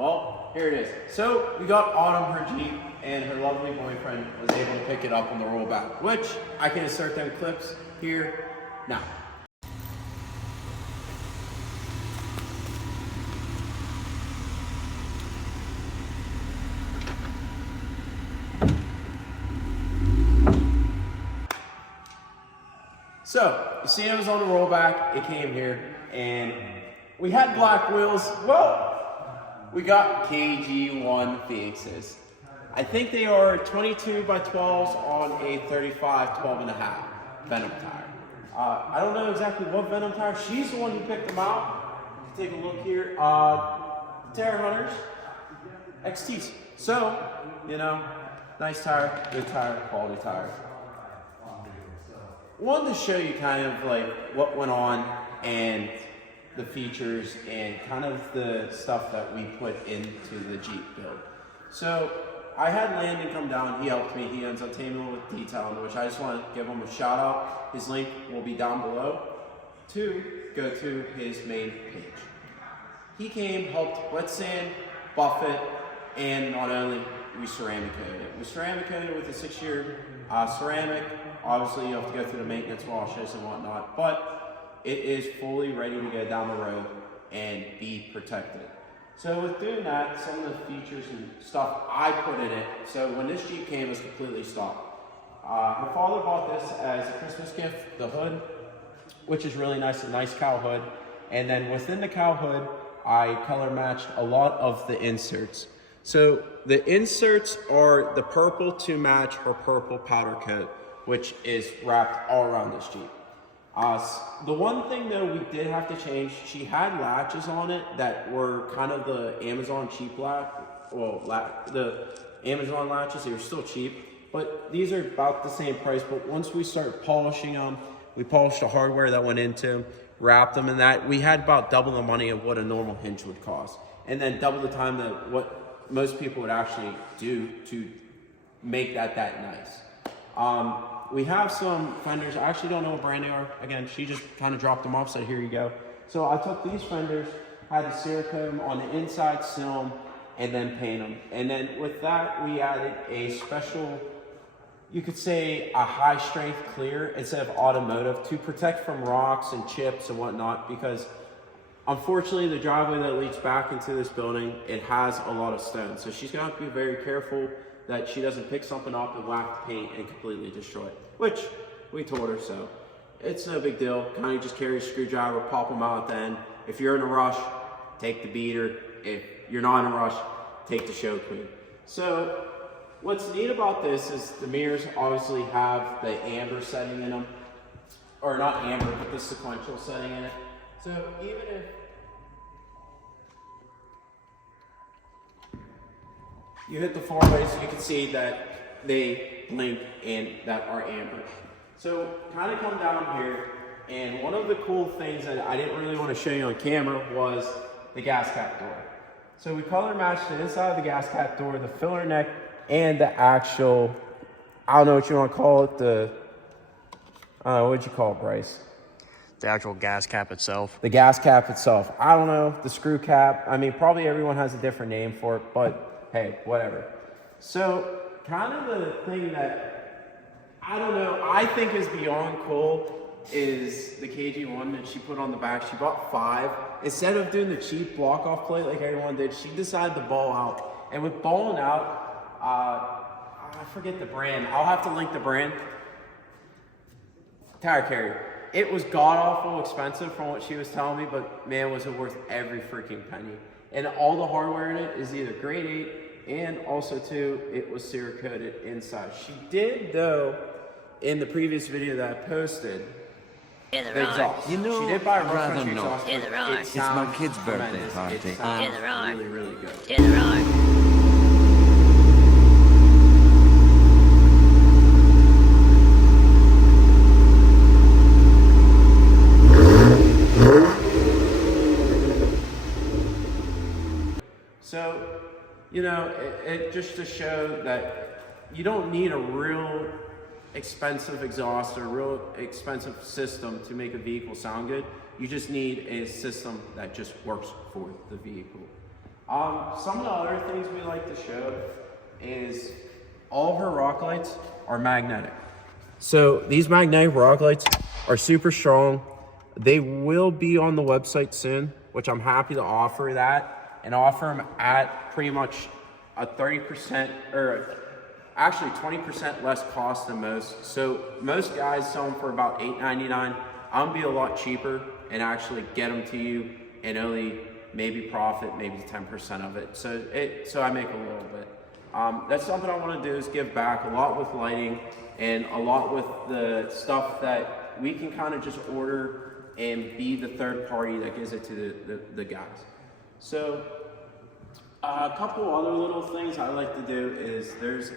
Well, here it is. So we got Autumn her Jeep, and her lovely boyfriend was able to pick it up on the rollback, which I can insert them clips here now. So, you see it was on the rollback, it came here, and we had black wheels. Well, we got KG1 Phoenixes. I think they are 22 by 12s on a 35 12.5 Venom tire. I don't know exactly what Venom tire. She's the one who picked them out. Take a look here. Terra Hunters XTs. So, you know, nice tire, good tire, quality tire. Wanted to show you kind of like what went on and the features and kind of the stuff that we put into the Jeep build. So I had Landon come down, he helped me, he ends up taming with detailing, which I just want to give him a shout out. His link will be down below to go to his main page. He came, helped wet sand, buff it, and not only we ceramic coated it. We ceramic coated it with a 6-year ceramic. Obviously, you have to go through the maintenance washes and whatnot, but it is fully ready to go down the road and be protected. So with doing that, some of the features and stuff I put in it, so when this Jeep came, it was completely stock. Her father bought this as a Christmas gift, the hood, which is really nice, a nice cow hood. And then within the cow hood, I color matched a lot of the inserts. So the inserts are the purple to match her purple powder coat, which is wrapped all around this Jeep. The one thing though we did have to change, she had latches on it that were kind of the Amazon cheap the Amazon latches, they were still cheap, but these are about the same price. But once we start polishing them, we polished the hardware that went into them, wrapped them in that, we had about double the money of what a normal hinge would cost. And then double the time that what most people would actually do to make that nice. We have some fenders. I actually don't know what brand they are. Again, she just kind of dropped them off, said, here you go. So I took these fenders, had the Cerakote on the inside, seal them, and then paint them. And then with that, we added a special, you could say a high strength clear instead of automotive to protect from rocks and chips and whatnot, because unfortunately the driveway that leads back into this building, it has a lot of stones. So she's gonna have to be very careful that she doesn't pick something up and whack the paint and completely destroy it, which we told her, so it's no big deal. Kind of just carry a screwdriver, pop them out at the end. If you're in a rush, take the beater. If you're not in a rush, take the show queen. So what's neat about this is the mirrors obviously have the amber setting in them, or not amber, but the sequential setting in it. So even if you hit the 4 ways, you can see that they blink and that are amber. So kind of come down here, and one of the cool things that I didn't really want to show you on camera was the gas cap door. So we color matched the inside of the gas cap door, the filler neck, and the actual, I don't know what you want to call it, what'd you call it, Bryce? The actual gas cap itself. The gas cap itself. I don't know, the screw cap. I mean, probably everyone has a different name for it, but hey, whatever. So kind of the thing that, I don't know, I think is beyond cool is the KG1 that she put on the back. She bought 5. Instead of doing the cheap block off plate like everyone did, she decided to ball out. And with balling out, I forget the brand. I'll have to link the brand. Tire carrier. It was god-awful expensive from what she was telling me, but man, was it worth every freaking penny. And all the hardware in it is either grade 8, and also too, it was Cerakoted inside. She did though, in the previous video that I posted, the exhaust. You know, she did buy a rather country not. exhaust. It's my kid's birthday party. It sounds really, really good. So, you know, it just to show that you don't need a real expensive exhaust or a real expensive system to make a vehicle sound good. You just need a system that just works for the vehicle. Some of the other things we like to show is all of her rock lights are magnetic. So these magnetic rock lights are super strong. They will be on the website soon, which I'm happy to offer that and offer them at pretty much a 30% or actually 20% less cost than most. So most guys sell them for about $8.99. I'm gonna be a lot cheaper and actually get them to you and only maybe profit maybe 10% of it. So I make a little bit. That's something I want to do is give back a lot with lighting and a lot with the stuff that we can kind of just order and be the third party that gives it to the guys. So a couple other little things I like to do is there's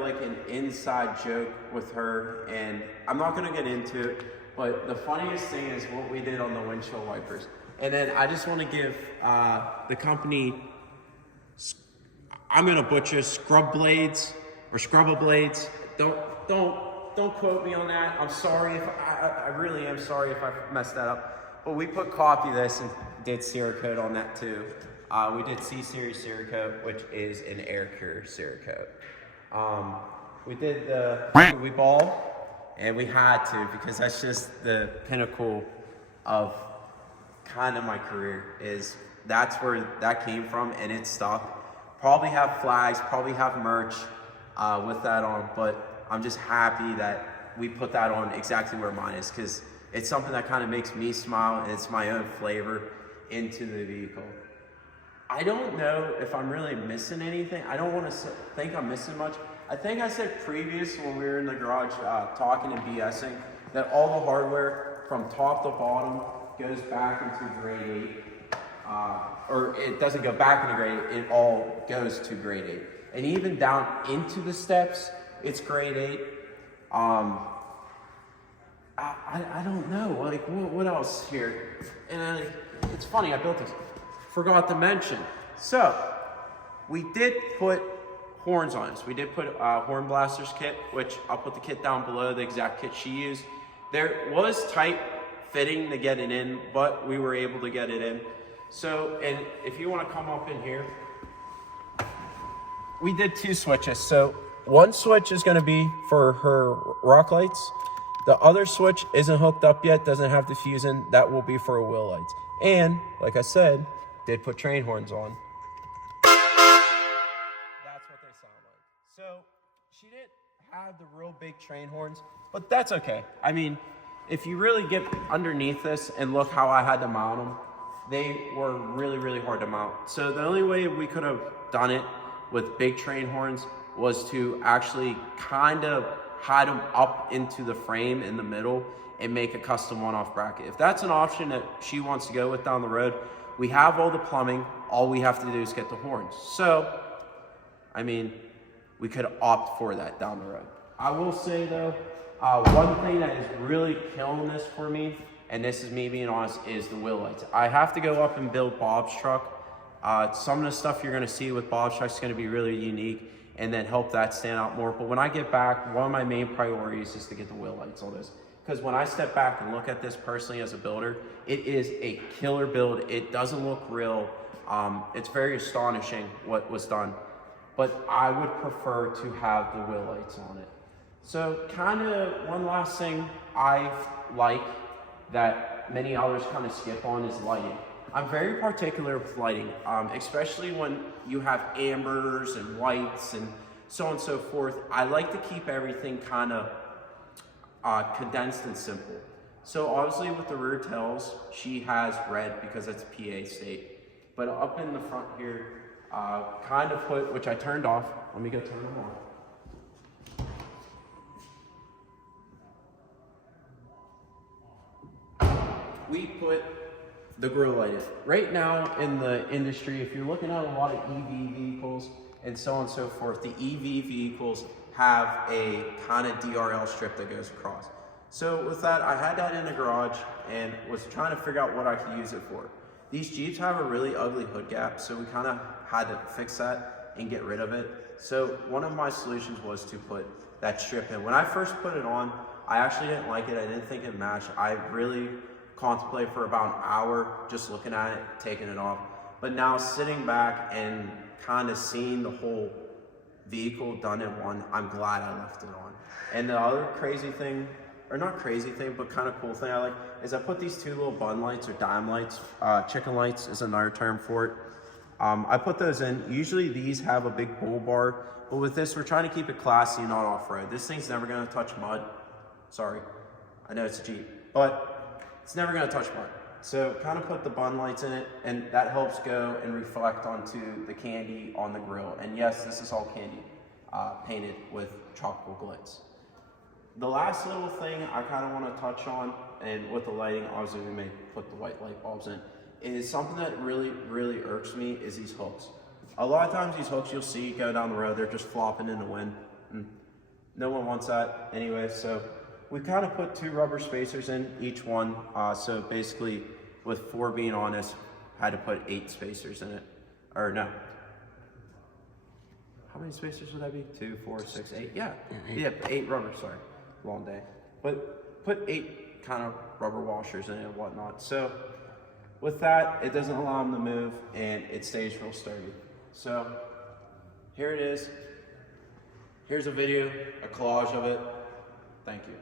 like an inside joke with her, and I'm not gonna get into it, but the funniest thing is what we did on the windshield wipers. And then I just want to give the company, I'm gonna butcher scrub blades or scrubber blades. Don't quote me on that. I'm sorry if I really am sorry if I messed that up. But we put copy this and did Cerakote on that too. We did C-Series Cerakote, which is an air cure Cerakote. We did the we ball, and we had to because that's just the pinnacle of kind of my career. That's where that came from, and it stuck. Probably have flags, probably have merch with that on, but I'm just happy that we put that on exactly where mine is because it's something that kind of makes me smile and it's my own flavor into the vehicle. I don't know if I'm really missing anything. I don't want to think I'm missing much. I think I said previous when we were in the garage talking and BSing that all the hardware from top to bottom goes back into grade 8. Or it doesn't go back into grade 8, it all goes to grade 8. And even down into the steps, it's grade 8. I don't know, like what else here? And it's funny, I built this. Forgot to mention. So, we did put horns on this. We did put horn blasters kit, which I'll put the kit down below, the exact kit she used. There was tight fitting to get it in, but we were able to get it in. So, and if you want to come up in here, we did 2 switches. So one switch is going to be for her rock lights. The other switch isn't hooked up yet, doesn't have the fuse in. That will be for her wheel lights. And like I said, did put train horns on. That's what they sound like. So she didn't have the real big train horns, but that's okay. I mean, if you really get underneath this and look how I had to mount them, they were really, really hard to mount. So the only way we could have done it with big train horns was to actually kind of hide them up into the frame in the middle and make a custom one-off bracket. If that's an option that she wants to go with down the road, we have all the plumbing. All we have to do is get the horns. So, I mean, we could opt for that down the road. I will say though, one thing that is really killing this for me, and this is me being honest, is the wheel lights. I have to go up and build Bob's truck. Some of the stuff you're gonna see with Bob's truck is gonna be really unique and then help that stand out more. But when I get back, one of my main priorities is to get the wheel lights on this. Because when I step back and look at this personally as a builder, it is a killer build. It doesn't look real. It's very astonishing what was done. But I would prefer to have the wheel lights on it. So kind of one last thing I like that many others kind of skip on is lighting. I'm very particular with lighting, especially when you have ambers and whites and so on and so forth. I like to keep everything kind of condensed and simple. So obviously with the rear tails, she has red because it's PA state. But up in the front here, kind of put, which I turned off. Let me go turn them on. We put the grill light in. Right now in the industry, if you're looking at a lot of EV vehicles and so on and so forth, the EV vehicles have a kind of DRL strip that goes across. So with that, I had that in the garage and was trying to figure out what I could use it for. These Jeeps have a really ugly hood gap, so we kind of had to fix that and get rid of it. So one of my solutions was to put that strip in. When I first put it on, I actually didn't like it. I didn't think it matched. I really contemplate for about an hour just looking at it, taking it off. But now sitting back and kind of seeing the whole vehicle done in one, I'm glad I left it on. And the other crazy thing, or not crazy thing, but kind of cool thing I like, is I put these two little bun lights or dime lights, chicken lights is another term for it. I put those in. Usually these have a big bull bar, but with this, we're trying to keep it classy, not off-road. This thing's never gonna touch mud. Sorry, I know it's a Jeep, but it's never gonna touch mud. So kind of put the bun lights in it, and that helps go and reflect onto the candy on the grill. And yes, this is all candy, painted with tropical glitz. The last little thing I kind of want to touch on, and with the lighting, obviously we may put the white light bulbs in, is something that really irks me is these hooks. A lot of times these hooks you'll see go down the road, they're just flopping in the wind. No one wants that anyway, so we kind of put 2 rubber spacers in each one. So basically, with 4 being honest, I had to put 8 spacers in it. Or no. How many spacers would that be? 2, 4, 6, 8? Yeah, 8 rubber, sorry. Long day. But put 8 kind of rubber washers in it and whatnot. So with that, it doesn't allow them to move and it stays real sturdy. So here it is. Here's a video, a collage of it. Thank you.